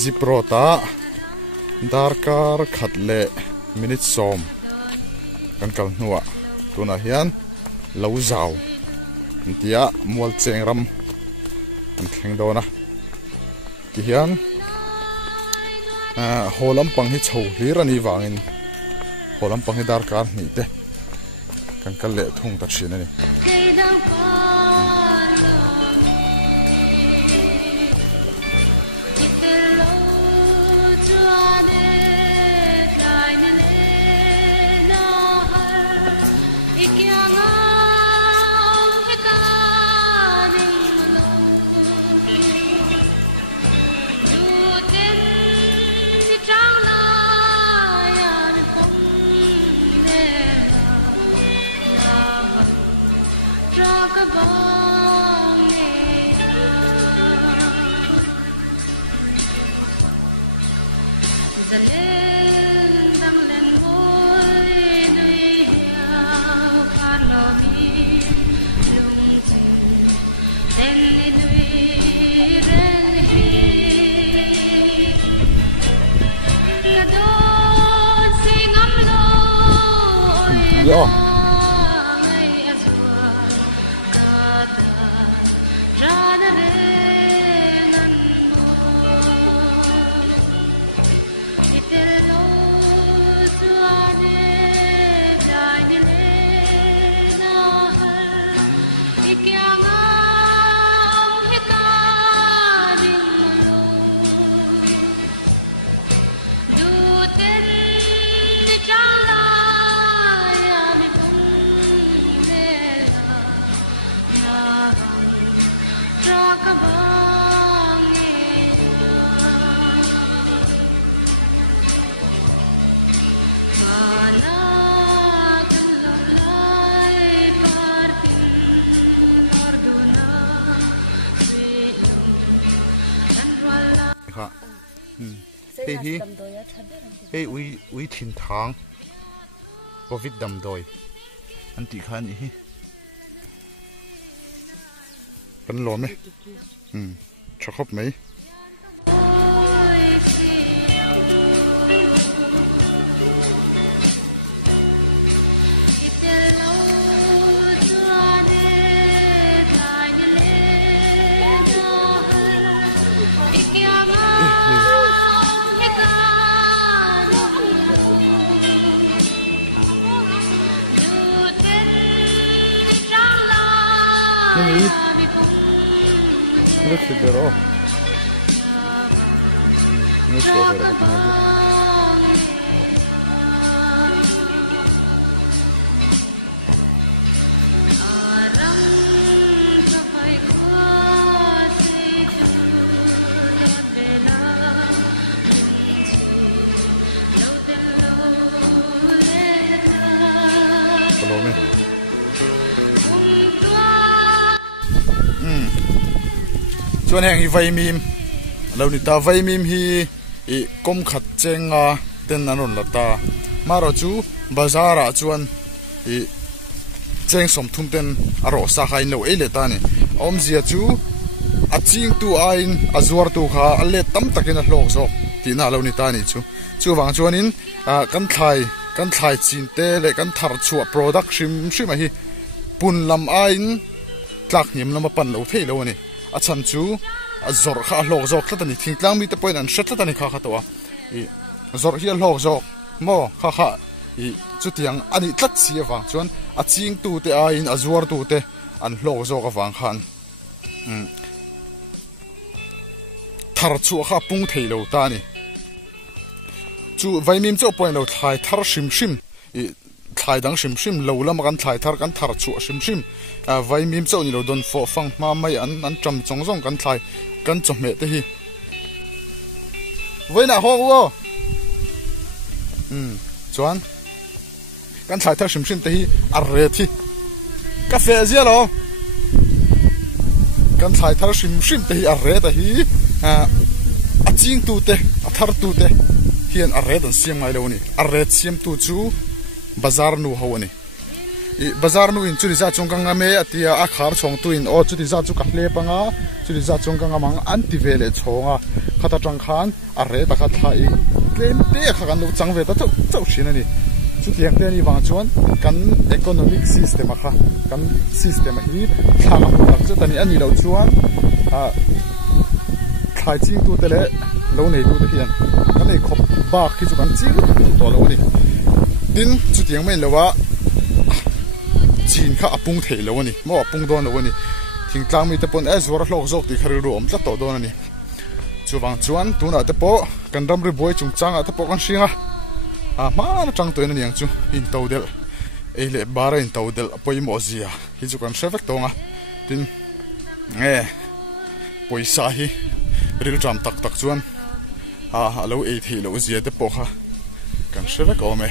ziprota darkar khatle minute som kan kal nuwa tuna hian lo zau tia mual chengram an thleng dona ti hian holam pang hi chho hlir ani wangin holam pang hi darkar ni te kan kal le thung ta thin ani hey we thin thang covid dam doi an ti khan hi kan lo me chakop mai Look at that off. No sure where I can do. Follow me. Chuan heng hi vaimim lo ni ta vaimim hi I kom khat chenga ten nanon lata maro chu bazara chuan I cheng som thum ten aro sa khai no ele ta ni om zia chu a ching tu ain azuar tu kha alle tam takin a hlok zo ti na lo ni ta ni chu wang chuanin kan thlai chin te le kan thar chua product shim hi pun lam ain tlak nim lama pan lo thei lo ni a chan chu a zor kha hlok zok tlatani thingtlang mi te point an shat tlatani kha to I zor hi hlok zok mo kha I chu tiang ani tlat si awang chuan a ching tu te a in a zuar tu te an hlok zok awang khan thar chu kha pung thei lo ta ni chu vaimim chu point lo thlai thar shim I thlai dang shim lo lam kan thlai thar kan thar chu shim vaimim chu ni lo don fo fang ma mai an tram chong kan thlai kan chom me te hi voina ho wo chuan kan thlai thar shim te hi a re thi cafe zia lo kan thlai thar shim te hi a re ta hi a ching tu te a thar tu te hian a re dan siam ngai lo ni a re siam tu chu bazar nu ho ani i bazar nu in chu za chung kang me atia a khar chong tu in o chu ti za chu ka hle panga chu ti za chung kang mang anti vele chonga khata tang khan a re ta kha thai tlem te kha kan lu chang ve ta chau shin ani chu tiang te ni wang chuan kan economic system kha kan system hi thang tak chu tani ani lo chuan a khai ching tu te le lo nei tu te hian kan nei khop ba khi chu kan chi to lo ni tin chu tiang mai lo wa chin kha apung thei lo ni mo apung don lo ni thing tlang mi te pon as war hlok zok ti khari ru om tla to don ni chuwang chuan tuna te po kan ram ri boi chung changa te po kan hringa a ma na tang to ni ang chu in to del e le bara in to del poi mo zia hi chu kan shevek tonga tin nge poisa hi ril jam tak tak chuan a alo e thi lo zia te po kha kan shevek o me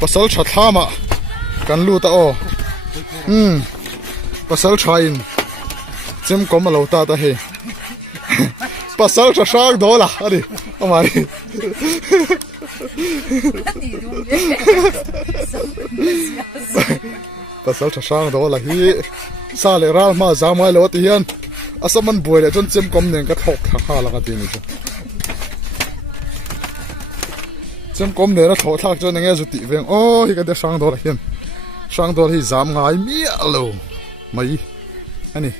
pasal thathlama kan lu ta o pasal thain chem kom lo ta ta he pasal tha shak dola ari amai pasal tha shak dola hi sa le ral ma za mai lo ti hian asaman boile chon chem kom nen ka thok tha la ka ti ni chem kom ne na thok thak chon nge zu ti veng o hi ka de sang dor hian sang dor hi zam ngai mi alo mai ani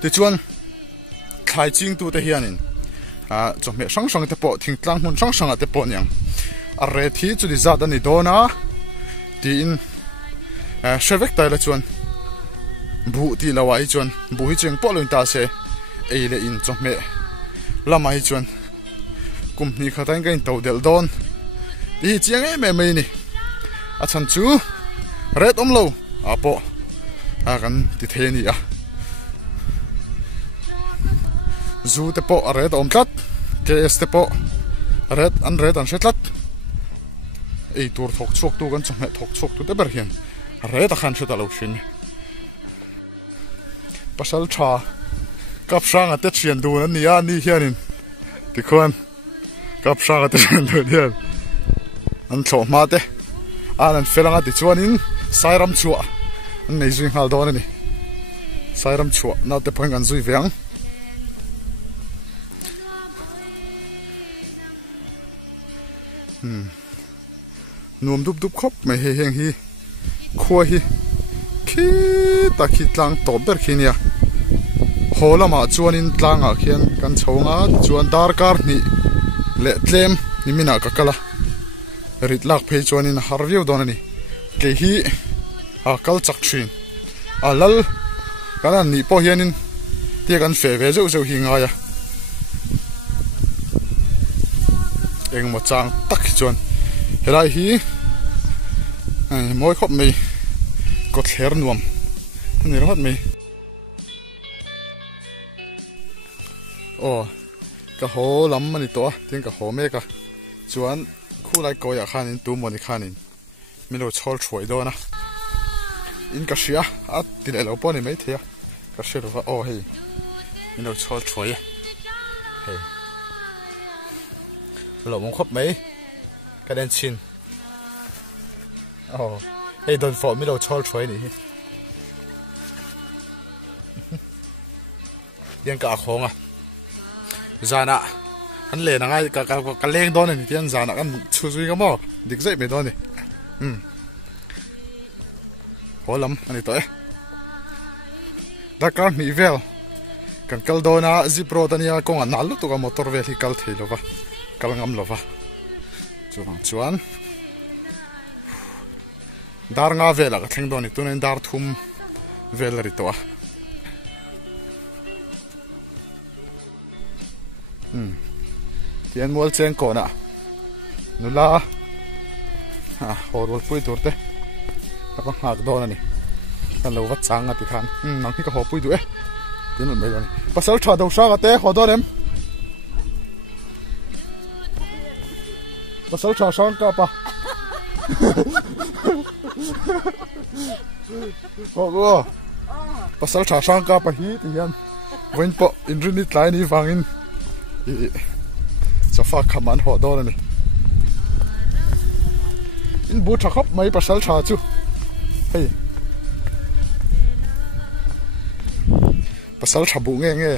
ti chuan khai ching tu te hianin a chome sang sang te po thing tlang mun sang sang te po nyang a re thi chu di zat ani dona ti in shevek tai la chuan bu ti lawai chuan bu hi cheng po loin ta se eile in chome lama hi chuan company khatain kain to del don ti chiang e me mai ni a chan chu red om lo a po a kan ti the ni a zu te po red om tlat ks te po red an shetlat ei tur thok chok tu kan chome thok chok tu te ber hian red a khan sheta lo shin pasal tha kap sang ate thian du an nia ni hianin ti khon kap sang ate thian du hian an thlo ma te an felanga ti chuanin sairam chua an nei zui hal don ani sairam chua na te phang an zui veng nuam dup dup khop mai he heng hi khua hi khi ta khi tlang to ber khinia holama chuanin tlanga khian kan chhonga chuan dar kar ni le tlem ni mina ka kala rit lak phei chuanin harview don ani ke hi a kal chak thin a lal kana ni po hianin ti kan fe ve zo zo hi nga ya eng mo chang tak chuan helai hi moi khop mi ko thler nuam ni rawat mi o ka ho lam mani to tin ka ho me ka chuan khu lai ko ya khanin tu moni khanin mi lo chhol chhoi do na in ka shia a ti le lo poni mai thia ka shiro va o hei mi lo chhol chhoi hei lo mong khop mai ka den chin o hei don fo mi lo chhol chhoi ni yang ka khonga zana an le na ngai ka leng don ni tian zana kan chu zui ka mo dik zai me don ni holam ani to e da ka mi vel kan kal dona zipro tania kong an nalu to ka motor vel hi kal theilova kal ngam lova chuan dar nga vela ka thleng don ni tunen dar thum vel ri to tiền mua chen cổ nè nó la hồ rồi pui turte các bạn học đó này kan lo vắt sang ati khan nang hi ka ho pui du e tin mai lo ni pasal tha do sa ka te ho do rem pasal tha sang ka pa ho pasal tha sang ka pa hi ti yan wen po in rin ni tlai ni wangin sofa khaman ho do ni in bu tha khop mai pasal tha chu hey pasal tha bu nge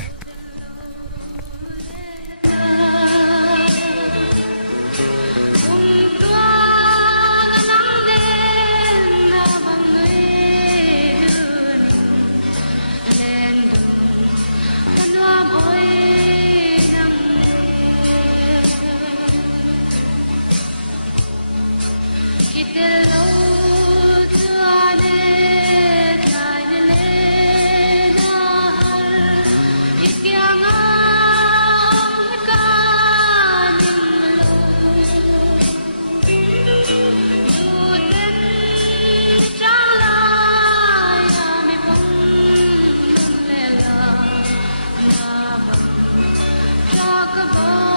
Talk about